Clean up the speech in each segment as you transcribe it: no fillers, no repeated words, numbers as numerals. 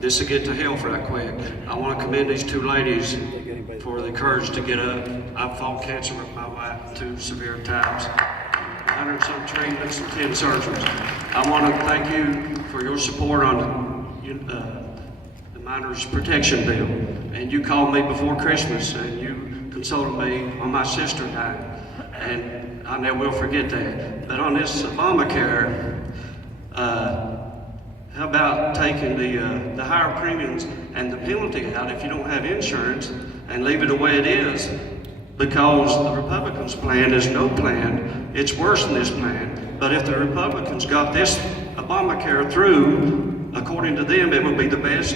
this will get to health right quick. I want to commend these two ladies for the courage to get up. I've fought cancer with my wife 2 severe times. 100 some treatments and 10 surgeries. I want to thank you for your support on the Minors Protection Bill. And you called me before Christmas and you consulted me on my sister dying. And I never will forget that. But on this Obamacare, how about taking the higher premiums and the penalty out if you don't have insurance and leave it the way it is? Because the Republicans' plan is no plan. It's worse than this plan. But if the Republicans got this Obamacare through, according to them, it would be the best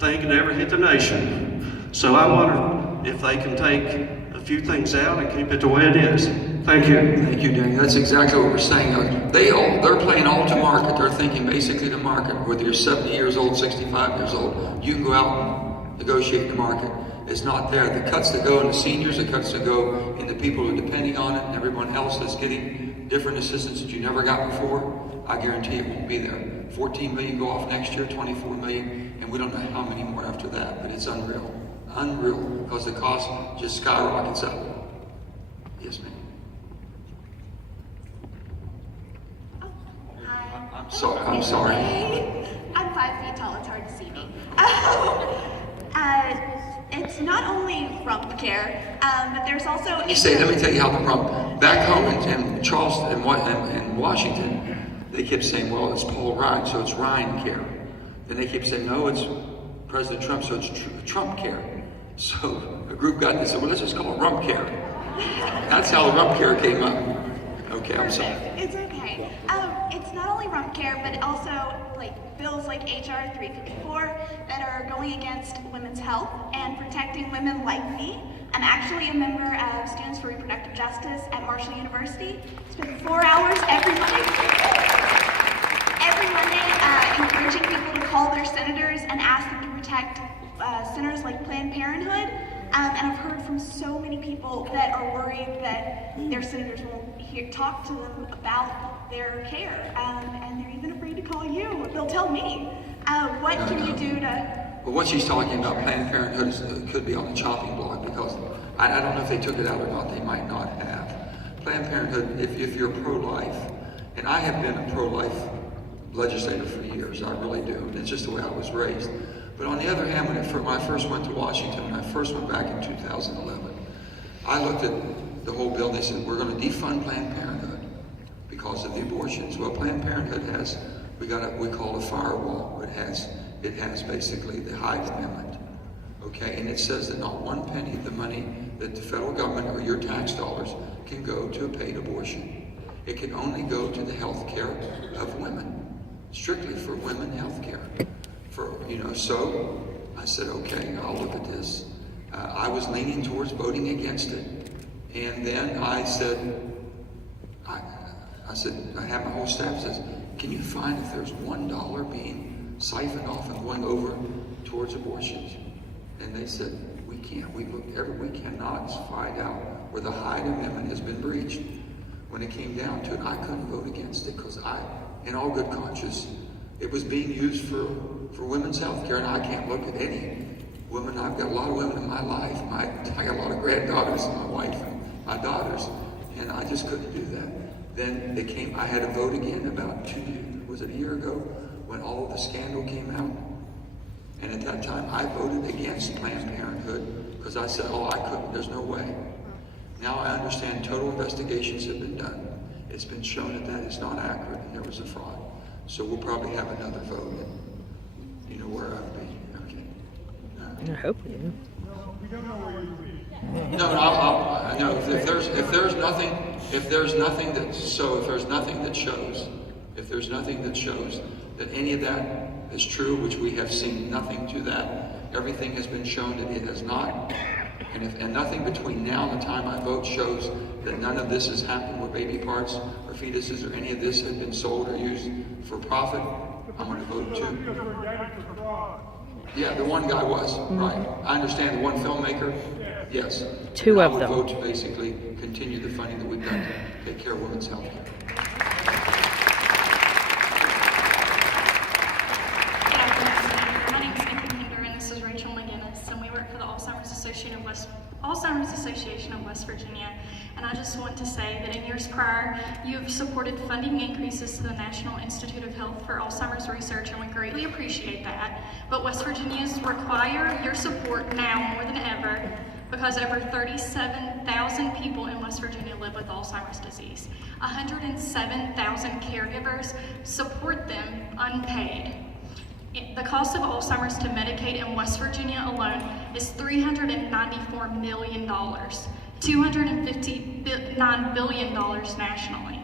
thing that ever hit the nation. So I wonder if they can take a few things out and keep it the way it is. Thank you. Thank you, Danny. That's exactly what we're saying. They're playing all to market. They're thinking basically to market. Whether you're 70 years old, 65 years old, you can go out and negotiate the market. It's not there. The cuts that go in the seniors, the cuts that go in the people who are depending on it, and everyone else that's getting different assistance that you never got before, I guarantee it won't be there. 14 million go off next year, 24 million, and we don't know how many more after that, but it's unreal. Unreal, because the cost just skyrockets up. Yes, ma'am. I'm sorry. I'm 5 feet tall, it's hard to see me. It's not only rump care, but there's also... Let me tell you how the rump... Back home in Charleston and Washington, they kept saying, well, it's Paul Ryan, so it's Ryan care. Then they kept saying, no, it's President Trump, so it's Trump care. So a group got this, said, well, let's just call it rump care. That's how the rump care came up. Okay, I'm sorry. It's okay. It's not only rump care, but also bills like HR 354 that are going against women's health and protecting women like me. I'm actually a member of Students for Reproductive Justice at Marshall University. Spend 4 hours every Monday, encouraging people to call their senators and ask them to protect centers like Planned Parenthood. And I've heard from so many people that are worried that their senators won't talk to them about their care, and they're even afraid to call you. They'll tell me. What can you do to... Well, what she's talking about, Planned Parenthood, could be on the chopping block, because I don't know if they took it out or not. They might not have. Planned Parenthood, if you're pro-life, and I have been a pro-life legislator for years, I really do, and it's just the way I was raised. But on the other hand, when I first went to Washington, when I first went back in 2011, I looked at the whole bill and they said, we're going to defund Planned Parenthood because of the abortions. Well, Planned Parenthood has, we call it a firewall. It has basically the Hyde Amendment, okay? And it says that not one penny of the money that the federal government or your tax dollars can go to a paid abortion. It can only go to the health care of women, strictly for women health care. So I said, okay, I'll look at this. I was leaning towards voting against it. And then I said, I have my whole staff says, can you find if there's $1 being siphoned off and going over towards abortions? And they said, we can't. We cannot find out where the Hyde Amendment has been breached. When it came down to it, I couldn't vote against it because in all good conscience, it was being used for women's health care, and I can't look at any women. I've got a lot of women in my life. I got a lot of granddaughters, and my wife and my daughters, and I just couldn't do that. Then I had to vote again about a year ago, when all of the scandal came out. And at that time, I voted against Planned Parenthood because I said, I couldn't, there's no way. Now I understand total investigations have been done. It's been shown that is not accurate and there was a fraud. So we'll probably have another vote, and you know where I'll be. Okay. I hope we do. No. If there's nothing that shows that any of that is true, which we have seen nothing to that. Everything has been shown that it has not. And nothing between now and the time I vote shows that none of this has happened with baby parts or fetuses or any of this has been sold or used for profit, I'm going to vote too. Yeah, the one guy was, right. I understand the one filmmaker, yes. Two of them. I would vote to basically continue the funding that we've done to take care of women's health care. Alzheimer's Association of West Virginia, and I just want to say that in years prior, you have supported funding increases to the National Institute of Health for Alzheimer's Research, and we greatly appreciate that. But West Virginians require your support now more than ever, because over 37,000 people in West Virginia live with Alzheimer's disease. 107,000 caregivers support them unpaid. The cost of Alzheimer's to Medicaid in West Virginia alone is $394 million, $259 billion nationally.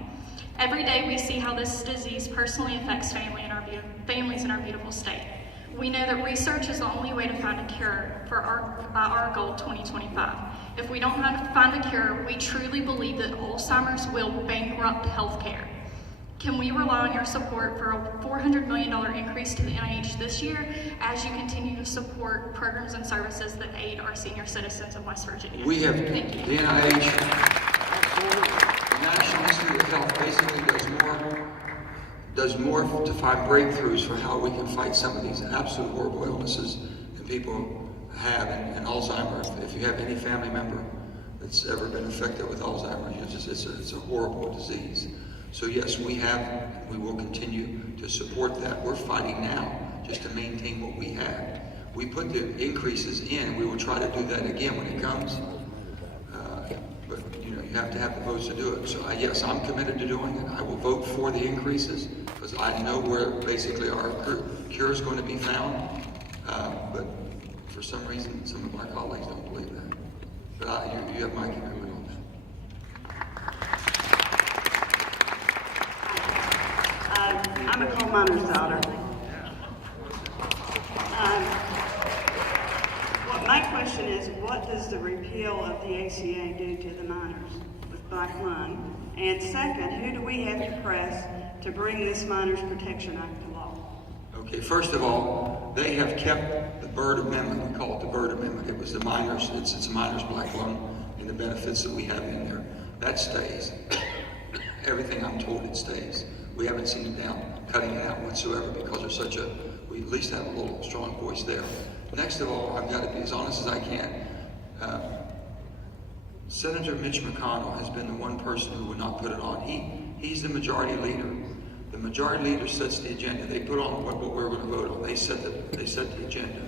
Every day we see how this disease personally affects families in our beautiful state. We know that research is the only way to find a cure for our goal 2025. If we don't find a cure, we truly believe that Alzheimer's will bankrupt healthcare. Can we rely on your support for a $400 million increase to the NIH this year as you continue to support programs and services that aid our senior citizens of West Virginia? We have Thank you. the NIH, the National Institute of Health basically does more to find breakthroughs for how we can fight some of these absolute horrible illnesses that people have. And Alzheimer's, if you have any family member that's ever been affected with Alzheimer's, it's a horrible disease. So yes, we will continue to support that. We're fighting now just to maintain what we have. We put the increases in, we will try to do that again when it comes. But you have to have the votes to do it. So yes, I'm committed to doing it. I will vote for the increases because I know where basically our cure is going to be found. But for some reason, some of my colleagues don't believe that. But you have my commitment on that. I'm a coal miner's daughter. My question is, what does the repeal of the ACA do to the miners with black lung? And second, who do we have to press to bring this Miners Protection Act to law? Okay, first of all, they have kept the Byrd Amendment. We call it the Byrd Amendment. It was the miners, it's a miner's black lung and the benefits that we have in there. That stays. Everything I'm told, it stays. We haven't seen them cutting it out whatsoever because we at least have a little strong voice there. Next of all, I've got to be as honest as I can. Senator Mitch McConnell has been the one person who would not put it on. He's the majority leader. The majority leader sets the agenda. They put on what we're going to vote on. They set the agenda.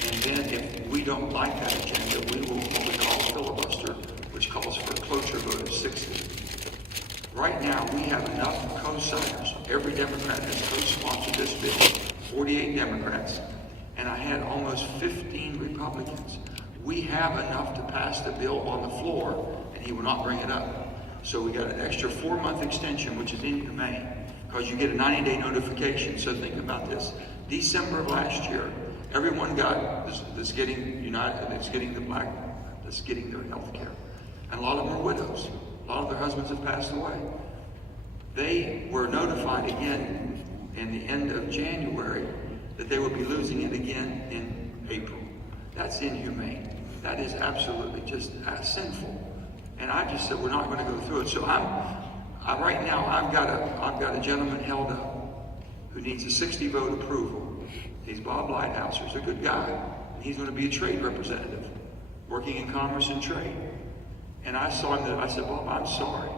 And then if we don't like that agenda, we will what we call a filibuster, which calls for a cloture vote of 60. Right now, we have enough co-signers. Every Democrat has co-sponsored this bill, 48 Democrats, and I had almost 15 Republicans. We have enough to pass the bill on the floor, and he will not bring it up. So we got an extra 4-month extension, which is inhumane, because you get a 90-day notification. So think about this. December of last year, everyone that's getting their health care. And a lot of them are widows. A lot of their husbands have passed away. They were notified again in the end of January that they would be losing it again in April. That's inhumane. That is absolutely just sinful. And I just said we're not going to go through it. So right now I've got a gentleman held up who needs a 60 vote approval. He's Bob Lighthouse. He's a good guy. And he's going to be a trade representative working in commerce and trade. And I saw him I said, Bob, I'm sorry.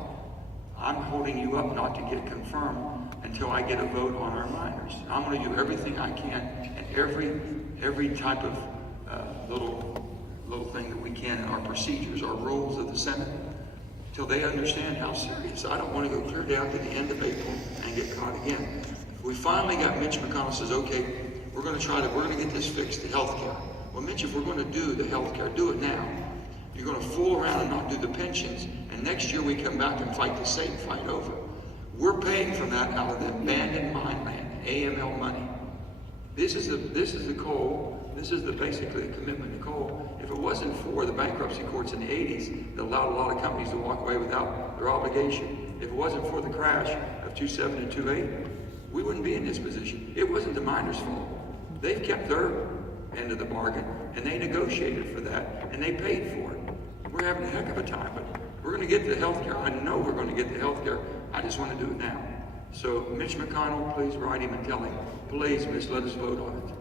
I'm holding you up not to get confirmed until I get a vote on our miners. I'm going to do everything I can and every type of little thing that we can in our procedures, our rules of the Senate, till they understand how serious. I don't want to go clear down to the end of April and get caught again. We finally got Mitch McConnell says, okay, we're going to get this fixed, the health care. Well, Mitch, if we're going to do the health care, do it now. You're going to fool around and not do the pensions, and next year we come back and fight the same fight over. We're paying for that out of the abandoned mine land, AML money. This is the coal. This is basically the commitment to coal. If it wasn't for the bankruptcy courts in the 80s that allowed a lot of companies to walk away without their obligation, if it wasn't for the crash of 27 and 28, we wouldn't be in this position. It wasn't the miners' fault. They've kept their end of the bargain, and they negotiated for that, and they paid for it. We're having a heck of a time, but we're going to get the health care. I know we're going to get the health care. I just want to do it now. So Mitch McConnell, please write him and tell him, please, Mitch, let us vote on it.